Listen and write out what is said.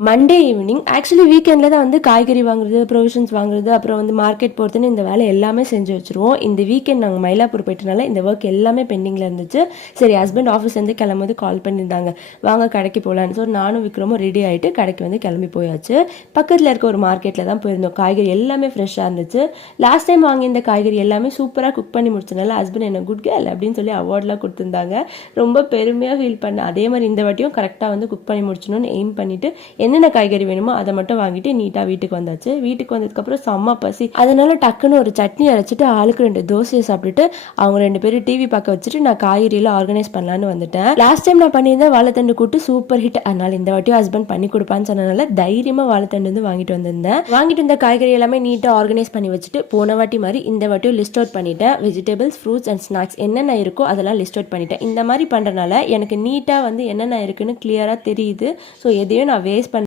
Monday evening actually வீக்கெண்டில் தான் வந்து காய்கறி வாங்குறது, ப்ரொவிஷன்ஸ் வாங்குறது, அப்புறம் வந்து மார்க்கெட் போகிறதுன்னு இந்த வேலை எல்லாமே செஞ்சு வச்சுருவோம். இந்த வீக்கெண்ட் நாங்கள் மயிலாப்பூர் போயிட்டனால இந்த ஒர்க் எல்லாமே பெண்டிங்கில் இருந்துச்சு. சரி, ஹஸ்பண்ட் ஆஃபீஸ்லேருந்து கிளம்பும்போது கால் பண்ணியிருந்தாங்க, வாங்க கடைக்கு போகலான்னு. ஸோ நானும் விக்ரமும் ரெடி ஆகிட்டு கடைக்கு வந்து கிளம்பி போயாச்சு. பக்கத்தில் இருக்க ஒரு மார்க்கெட்டில் தான் போயிருந்தோம். காய்கறி எல்லாமே ஃப்ரெஷ்ஷாக இருந்துச்சு. லாஸ்ட் டைம் வாங்கியிருந்த காய்கறி எல்லாமே சூப்பராக குக் பண்ணி முடிச்சனால ஹஸ்பண்ட் என்ன குட் கேர்ள் அப்படின்னு சொல்லி அவார்ட்லாம் கொடுத்துருந்தாங்க. ரொம்ப பெருமையாக ஃபீல் பண்ணேன். அதே மாதிரி இந்த வாட்டியும் கரெக்டாக வந்து குக் பண்ணி முடிச்சணும்னு எய்ம் பண்ணிவிட்டு என்னென்ன காய்கறி வேணுமோ அதை மட்டும் வாங்கிட்டு நீட்டாக வீட்டுக்கு வந்தாச்சு. வீட்டுக்கு வந்ததுக்கப்புறம் செம்ம பசி, அதனால டக்குன்னு ஒரு சட்னி அரைச்சிட்டு ஆளுக்கு 2 தோசையை சாப்பிட்டுட்டு அவங்க 2 பேரும் டிவி பார்க்க வச்சுட்டு நான் காய்கறியெல்லாம் ஆர்கனைஸ் பண்ணலான்னு வந்துட்டேன். லாஸ்ட் டைம் நான் பண்ணியிருந்தேன் வாழைத்தண்டு கூட்டு சூப்பர் ஹிட். அதனால இந்த வாட்டியும் ஹஸ்பண்ட் பண்ணி கொடுப்பான்னு சொன்னனால தைரியமாக வாழைத்தண்டு வந்து வாங்கிட்டு வந்திருந்தேன். வாங்கிட்டு வந்த காய்கறி எல்லாமே நீட்டாக ஆர்கனைஸ் பண்ணி வச்சுட்டு போன வாட்டி மாதிரி இந்த வாட்டியும் லிஸ்ட் அவுட் பண்ணிட்டேன். வெஜிடபிள்ஸ், ஃப்ரூட்ஸ் அண்ட் ஸ்நாக்ஸ் என்னென்ன இருக்கோ அதெல்லாம் லிஸ்ட் அவுட் பண்ணிட்டேன். இந்த மாதிரி பண்ணுறனால எனக்கு நீட்டாக வந்து என்னென்ன இருக்குன்னு கிளியராக தெரியுது. ஸோ எதையும் நான் வேஸ்ட்